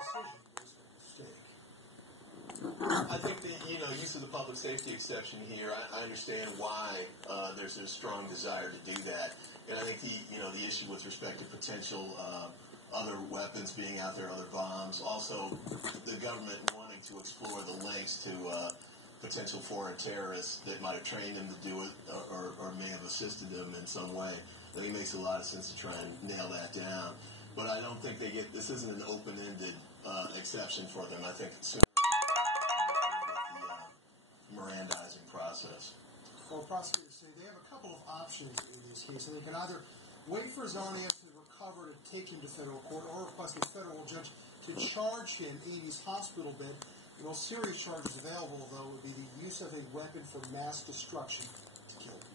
decision based on mistake? I think the use of the public safety exception here. I understand why there's a strong desire to do that, and I think the issue with respect to potential other weapons being out there, other bombs, also the government wanting to explore the links to potential foreign terrorists that might have trained them to do it or may have assisted them in some way. I think it makes a lot of sense to try and nail that down. But I don't think this isn't an open-ended exception for them. I think sooner with the Mirandizing process. Well, prosecutors say they have a couple of options in this case, and they can either wait for Zanias to recover to take him to federal court or request a federal judge to charge him in his hospital bed. The most serious charges available, though, would be the use of a weapon for mass destruction to kill people.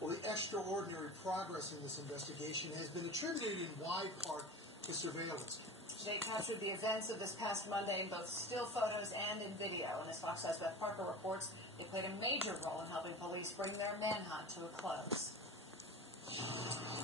Well, the extraordinary progress in this investigation has been attributed in wide part to surveillance. They captured the events of this past Monday in both still photos and in video. And as Fox 5's Beth Parker reports, they played a major role in helping police bring their manhunt to a close.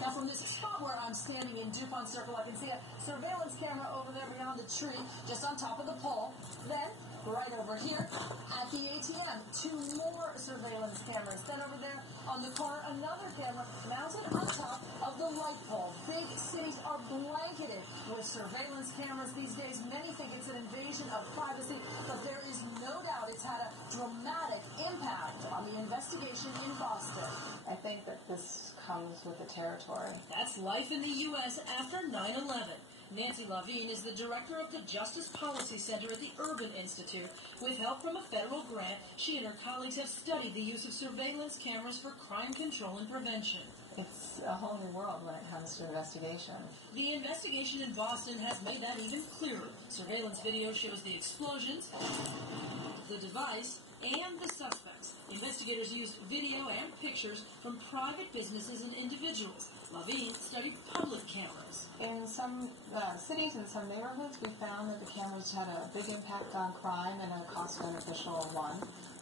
Now, from this spot where I'm standing in DuPont Circle, I can see a surveillance camera over there beyond the tree, just on top of the pole. Then, right over here at the ATM, 2 more surveillance cameras. Then over there on the car, another camera mounted on top of the light pole. Big cities are blanketed with surveillance cameras these days. Many think it's an invasion of privacy, but there is no doubt it's had a dramatic impact on the investigation in Boston. I think that this comes with the territory. That's life in the U.S. after 9/11. Nancy Lavine is the director of the Justice Policy Center at the Urban Institute. With help from a federal grant, she and her colleagues have studied the use of surveillance cameras for crime control and prevention. It's a whole new world when it comes to investigation. The investigation in Boston has made that even clearer. Surveillance video shows the explosions, the device, and the suspects. Investigators used video and pictures from private businesses and individuals. Lavine studied public cameras. In some cities and some neighborhoods, we found that the cameras had a big impact on crime and a cost-beneficial one,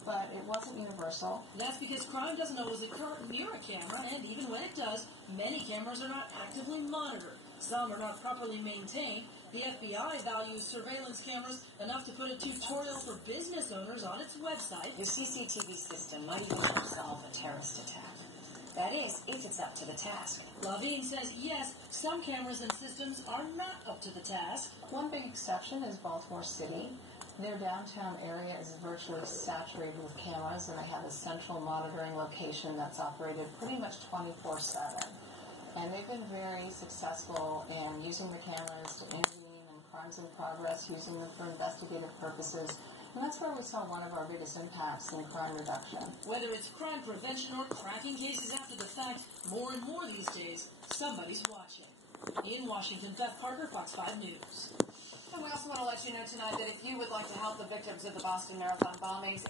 but it wasn't universal. That's because crime doesn't always occur near a camera, and even when it does, many cameras are not actively monitored. Some are not properly maintained. The FBI values surveillance cameras enough to put a tutorial for business owners on its website. The CCTV system might even help solve a terrorist attack. That is, if it's up to the task. Lavine says, yes, some cameras and systems are not up to the task. One big exception is Baltimore City. Their downtown area is virtually saturated with cameras, and they have a central monitoring location that's operated pretty much 24/7. And they've been very successful in using the cameras to intervene in crimes in progress, using them for investigative purposes. And that's where we saw one of our biggest impacts in crime reduction. Whether it's crime prevention or cracking cases after the fact, more and more these days, somebody's watching. In Washington, Beth Parker, Fox 5 News. And we also want to let you know tonight that if you would like to help the victims of the Boston Marathon bombings,